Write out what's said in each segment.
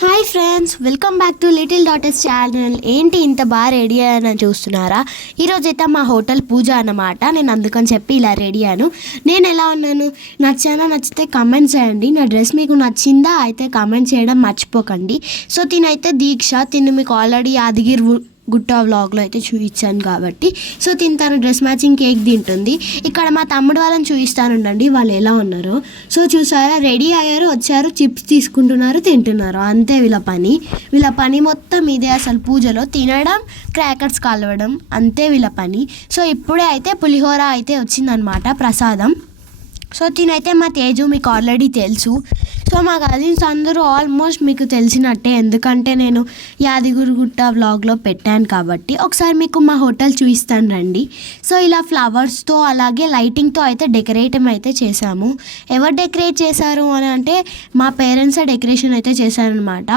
Hi friends, welcome back to little daughters channel. ఏంటి ఇంత బాగా రెడీ అయ్యానని చూస్తున్నారా? ఈరోజు అయితే మా హోటల్ పూజ అన్నమాట. నేను అందుకని చెప్పి ఇలా రెడీ అయ్యాను. నేను ఎలా ఉన్నాను, నచ్చితే కమెంట్ చేయండి. నా డ్రెస్ మీకు నచ్చిందా అయితే కమెంట్ చేయడం మర్చిపోకండి. సో తినైతే దీక్ష, తిను మీకు ఆల్రెడీ యాదగిరి గుట్ట వ్లాగ్లో అయితే చూపించాను కాబట్టి. సో తన డ్రెస్ మ్యాచింగ్ కేక్ తింటుంది. ఇక్కడ మా తమ్ముడు వాళ్ళని చూపిస్తానుండండి వాళ్ళు ఎలా ఉన్నారో. సో చూసారా, రెడీ అయ్యారు, వచ్చారు, చిప్స్ తీసుకుంటున్నారు, తింటున్నారు. అంతే వీళ్ళ పని మొత్తం ఇదే. అసలు పూజలో తినడం, క్రాకర్స్ కాలవడం, అంతే వీళ్ళ పని. సో ఇప్పుడే అయితే పులిహోర అయితే వచ్చిందనమాట, ప్రసాదం. సో తినైతే మా తేజు మీకు ఆల్రెడీ తెలుసు. సో మా కజిన్స్ అందరూ ఆల్మోస్ట్ మీకు తెలిసినట్టే, ఎందుకంటే నేను యాదగిరిగుట్ట వ్లాగ్లో పెట్టాను కాబట్టి. ఒకసారి మీకు మా హోటల్ చూపిస్తాను రండి. సో ఇలా ఫ్లవర్స్తో అలాగే లైటింగ్తో అయితే డెకరేటివ్ అయితే చేశాము. ఎవరు డెకరేట్ చేశారు అని అంటే మా పేరెంట్సే డెకరేషన్ అయితే చేశారనమాట.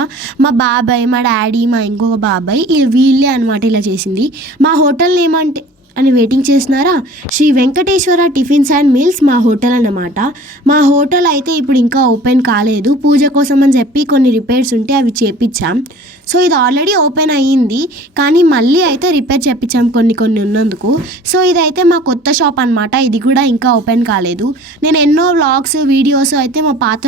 మా బాబాయ్, మా డాడీ, మా ఇంకొక బాబాయ్, వీళ్ళే అనమాట ఇలా చేసింది. మా హోటల్ ఏమంటే అని వెయిటింగ్ చేస్తున్నారా, Shri Venkateswara tiffins and meals మా హోటల్ అన్నమాట. మా హోటల్ అయితే ఇప్పుడు ఇంకా ఓపెన్ కాలేదు, పూజ కోసం అని చెప్పి కొన్ని రిపేర్స్ ఉంటే అవి చేపించాం. సో ఇది ఆల్రెడీ ఓపెన్ అయ్యింది, కానీ మళ్ళీ అయితే రిపేర్ చేపించాం కొన్ని ఉన్నందుకు. సో ఇదైతే మా కొత్త షాప్ అనమాట, ఇది కూడా ఇంకా ఓపెన్ కాలేదు. నేను ఎన్నో వ్లాగ్స్, వీడియోస్ అయితే మా పాత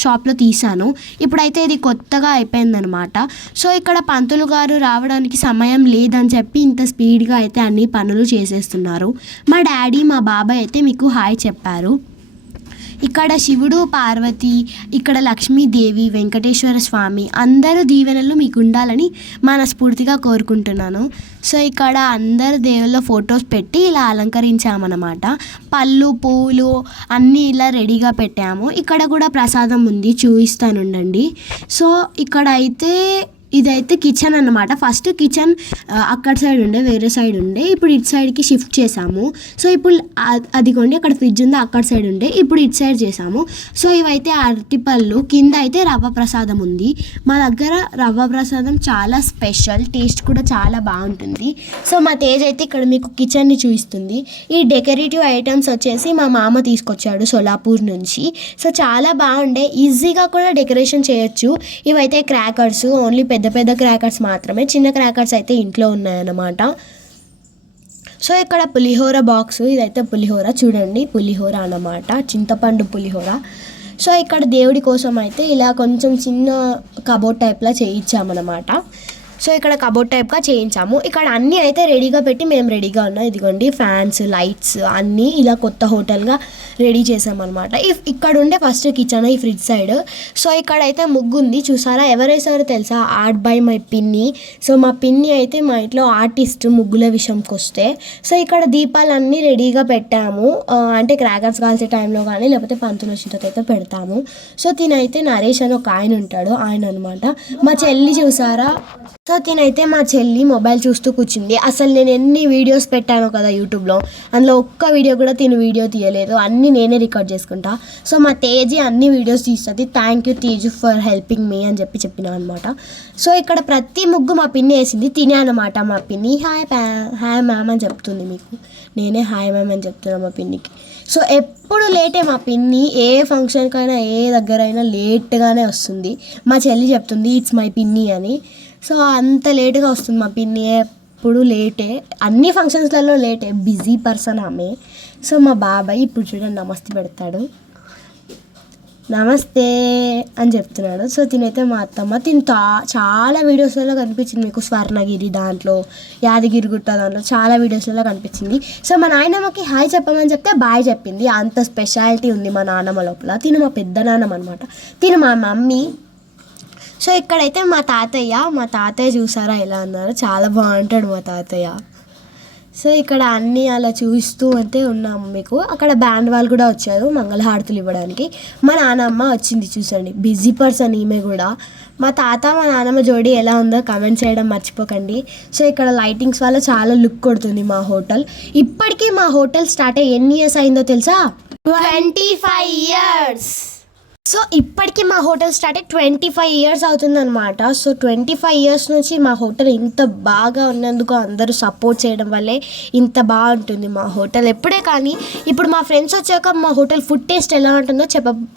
షాప్లో తీసాను. ఇప్పుడైతే ఇది కొత్తగా అయిపోయిందనమాట. సో ఇక్కడ పంతులు గారు రావడానికి సమయం లేదని చెప్పి ఇంత స్పీడ్గా అయితే అన్ని పనులు చేసేస్తున్నారు. మా డాడీ, మా బాబాయ్ అయితే మీకు హాయ్ చెప్పారు. ఇక్కడ శివుడు, పార్వతి, ఇక్కడ లక్ష్మీదేవి, వెంకటేశ్వర స్వామి అందరూ దీవెనలు మీకు ఉండాలని మనస్ఫూర్తిగా కోరుకుంటున్నాను. సో ఇక్కడ అందరు దేవుళ్ళ ఫొటోస్ పెట్టి ఇలా అలంకరించామన్నమాట. పళ్ళు, పూలు అన్నీ ఇలా రెడీగా పెట్టాము. ఇక్కడ కూడా ప్రసాదం ఉంది, చూపిస్తానుండండి. సో ఇక్కడ అయితే ఇదైతే కిచెన్ అన్నమాట. ఫస్ట్ కిచెన్ అక్కడ సైడ్ ఉండే, వేరే సైడ్ ఉండే, ఇప్పుడు ఇటు సైడ్కి షిఫ్ట్ చేసాము. సో ఇప్పుడు అదిగోండి అక్కడ ఫ్రిడ్జ్ ఉంది, అక్కడ సైడ్ ఉండే, ఇప్పుడు ఇటు సైడ్ చేసాము. సో ఇవైతే అరటిపళ్ళు, కింద అయితే రవ్వ ప్రసాదం ఉంది. మా దగ్గర రవ్వ ప్రసాదం చాలా స్పెషల్, టేస్ట్ కూడా చాలా బాగుంటుంది. సో మా తేజ్ అయితే ఇక్కడ మీకు కిచెన్ని చూపిస్తుంది. ఈ డెకరేటివ్ ఐటమ్స్ వచ్చేసి మా మామ తీసుకొచ్చాడు సోలాపూర్ నుంచి. సో చాలా బాగుండే, ఈజీగా కూడా డెకరేషన్ చేయొచ్చు. ఇవైతే క్రాకర్స్, ఓన్లీ పెద్ద క్రాకర్స్ మాత్రమే, చిన్న క్రాకర్స్ అయితే ఇంట్లో ఉన్నాయన్నమాట. సో ఇక్కడ పులిహోర బాక్స్, ఇదైతే పులిహోర చూడండి, పులిహోర అన్నమాట, చింతపండు పులిహోర. సో ఇక్కడ దేవుడి కోసం అయితే ఇలా కొంచెం చిన్న కబోర్డ్ టైప్లా చేయించామన్నమాట. సో ఇక్కడ కబోర్డ్ టైప్గా చేయించాము. ఇక్కడ అన్నీ అయితే రెడీగా పెట్టి మేము రెడీగా ఉన్నాం. ఇదిగోండి ఫ్యాన్స్, లైట్స్ అన్నీ ఇలా కొత్త హోటల్గా రెడీ చేసామన్నమాట. ఇక్కడ ఉండే ఫస్ట్ కిచెన్, ఈ ఫ్రిడ్జ్ సైడ్. సో ఇక్కడైతే ముగ్గు ఉంది, చూసారా? ఎవరేసారో తెలుసా? ఆర్ట్ బై మై పిన్ని. సో మా పిన్ని అయితే మా ఇంట్లో ఆర్టిస్ట్ ముగ్గుల విషయంకి వస్తే. సో ఇక్కడ దీపాలన్నీ రెడీగా పెట్టాము, అంటే క్రాకర్స్ కాల్చే టైంలో కానీ లేకపోతే పంతులు వచ్చిన తర్వాత అయితే పెడతాము. సో తినైతే నరేష్ అని ఒక ఆయన ఉంటాడు, ఆయన అనమాట. మా చెల్లి చూసారా? సో తినైతే మా చెల్లి మొబైల్ చూస్తూ కూర్చుంది. అసలు నేను ఎన్ని వీడియోస్ పెట్టాను కదా యూట్యూబ్లో, అందులో ఒక్క వీడియో కూడా తిను వీడియో తీయలేదు, అన్నీ నేనే రికార్డ్ చేసుకుంటా. సో మా తేజీ అన్ని వీడియోస్ తీస్తుంది. Thank you Teju for helping me అని చెప్పినా అనమాట. సో ఇక్కడ ప్రతి ముగ్గు మా పిన్ని వేసింది, తినే అనమాట. మా పిన్ని హాయ్ మ్యామ్ అని చెప్తుంది, మీకు నేనే హాయ్ మ్యామ్ అని చెప్తున్నాను మా పిన్నికి. సో ఎప్పుడు లేటే మా పిన్ని, ఏ ఫంక్షన్కైనా ఏ దగ్గరైనా లేట్గానే వస్తుంది. మా చెల్లి చెప్తుంది ఇట్స్ మై పిన్ని అని. సో అంత లేటుగా వస్తుంది మా పిన్ని, ఎప్పుడు లేటే, అన్ని ఫంక్షన్స్లలో లేటే, బిజీ పర్సన్ ఆమె. సో మా బాబాయ్ ఇప్పుడు చూడండి నమస్తే పెడతాడు, నమస్తే అని చెప్తున్నాడు. సో తినైతే మా అత్తమ్మ, చాలా వీడియోస్లలో కనిపించింది మీకు, స్వర్ణగిరి దాంట్లో, యాదగిరిగుట్ట దాంట్లో చాలా వీడియోస్లలో కనిపించింది. సో మా నాయనమ్మకి హాయ్ చెప్పమని చెప్తే బాయ్ చెప్పింది. అంత స్పెషాలిటీ ఉంది మా నాన్నమ్మ లోపల. తిను మా పెద్ద నాన్నమ్మ అనమాట, తిను మా మమ్మీ. సో ఇక్కడైతే మా తాతయ్య చూసారా ఎలా అన్నారు, చాలా బాగుంటాడు మా తాతయ్య. సో ఇక్కడ అన్నీ అలా చూస్తూ అయితే ఉన్నాము మీకు. అక్కడ బ్యాండ్ వాళ్ళు కూడా వచ్చారు మంగళహారతులు ఇవ్వడానికి. మా నాన్నమ్మ వచ్చింది, చూసండి, బిజీ పర్సన్ ఈమె కూడా. మా తాత, మా నాన్నమ్మ జోడీ ఎలా ఉందో కమెంట్ చేయడం మర్చిపోకండి. సో ఇక్కడ లైటింగ్స్ వల్ల చాలా లుక్ కొడుతుంది మా హోటల్. ఇప్పటికీ మా హోటల్ స్టార్ట్ అయ్యి ఎన్ని ఇయర్స్ అయిందో తెలుసా? 25 years. సో ఇప్పటికీ మా హోటల్ స్టార్ట్ అయ్యి 25 ఇయర్స్ అవుతుందన్నమాట. సో 25 ఇయర్స్ నుంచి మా హోటల్ ఇంత బాగా ఉన్నందుకు అందరూ సపోర్ట్ చేయడం వల్లే ఇంత బాగుంటుంది మా హోటల్. ఎప్పుడే కానీ ఇప్పుడు మా ఫ్రెండ్స్ వచ్చాక మా హోటల్ ఫుడ్ టేస్ట్ ఎలా ఉంటుందో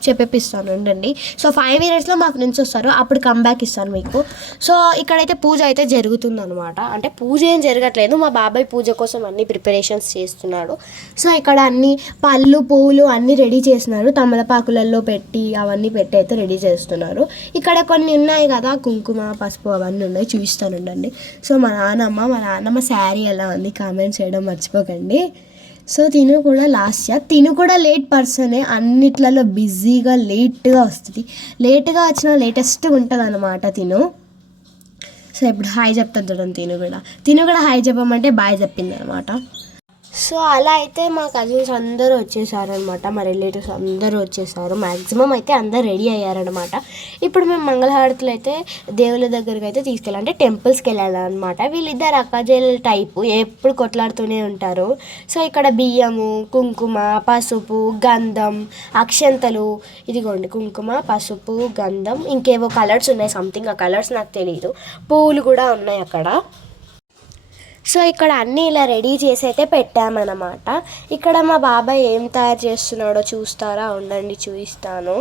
చెప్పిస్తాను ఉండండి. సో 5 మినిట్స్లో మా ఫ్రెండ్స్ వస్తారు, అప్పుడు కమ్బ్యాక్ ఇస్తాను మీకు. సో ఇక్కడైతే పూజ అయితే జరుగుతుందన్నమాట. అంటే పూజ ఏం జరగట్లేదు, మా బాబాయ్ పూజ కోసం అన్ని ప్రిపరేషన్స్ చేస్తున్నాడు. సో ఇక్కడ అన్ని పళ్ళు పువ్వులు అన్నీ రెడీ చేస్తున్నారు, తమలపాకులలో పెట్టి అవన్నీ పెట్టి అయితే రెడీ చేస్తున్నారు. ఇక్కడ కొన్ని ఉన్నాయి కదా, కుంకుమ పసుపు అవన్నీ ఉన్నాయి, చూపిస్తానుండండి. సో మా నాన్నమ్మ శారీ ఎలా ఉంది కామెంట్ చేయడం మర్చిపోకండి. సో తిను కూడా లాస్ట్ ఇయర్, తిను కూడా లేట్ పర్సనే, అన్నిట్లలో బిజీగా లేట్గా వస్తుంది, లేట్గా వచ్చిన లేటెస్ట్గా ఉంటుంది అన్నమాట తిను. సో ఇప్పుడు హాయ్ చెప్తాను చూడండి, తిను కూడా హాయ్ చెప్పమంటే బాయ్ చెప్పింది అనమాట. సో అలా అయితే మా కజిన్స్ అందరూ వచ్చేసారనమాట, మా రిలేటివ్స్ అందరూ వచ్చేసారు, మ్యాక్సిమం అయితే అందరు రెడీ అయ్యారనమాట. ఇప్పుడు మేము మంగళహారతులు అయితే దేవుళ్ళ దగ్గరికి అయితే అంటే టెంపుల్స్కి వెళ్ళాలన్నమాట. వీళ్ళిద్దరు అక్కజెల్ టైపు ఎప్పుడు కొట్లాడుతూనే ఉంటారు. సో ఇక్కడ బియ్యము, కుంకుమ, పసుపు, గంధం, అక్షంతలు, ఇదిగోండి కుంకుమ, పసుపు, గంధం, ఇంకేవో కలర్స్ ఉన్నాయి, సంథింగ్ ఆ కలర్స్ నాకు తెలియదు, పువ్వులు కూడా ఉన్నాయి అక్కడ. సో ఇక్కడ అన్నీ ఇలా రెడీ చేసి అయితే పెట్టామన్నమాట. ఇక్కడ మా బాబాయ్ ఏం తయారు చేస్తున్నాడో చూస్తారా, ఉండండి చూపిస్తాను.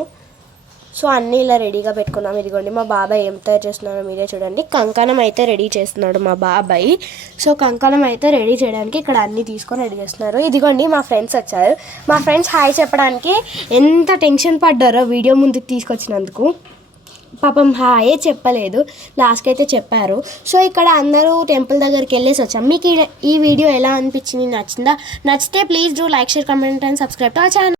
సో అన్నీ ఇలా రెడీగా పెట్టుకున్నాం. ఇదిగోండి మా బాబాయ్ ఏం తయారు చేస్తున్నాడో మీరే చూడండి. కంకణం అయితే రెడీ చేస్తున్నాడు మా బాబాయ్. సో కంకణం అయితే రెడీ చేయడానికి ఇక్కడ అన్నీ తీసుకొని రెడీ చేస్తున్నారు. ఇదిగోండి మా ఫ్రెండ్స్ వచ్చారు, మా ఫ్రెండ్స్ హాయ్ చెప్పడానికి ఎంత టెన్షన్ పడ్డారో వీడియో ముందుకు తీసుకొచ్చినందుకు. పాపం హాయే చెప్పలేదు, లాస్ట్కి అయితే చెప్పారు. సో ఇక్కడ అందరూ టెంపుల్ దగ్గరికి వెళ్ళేసి వచ్చాం. మీకు ఈ వీడియో ఎలా అనిపించింది, నచ్చిందా? నచ్చితే please do like, share, comment and subscribe to our channel.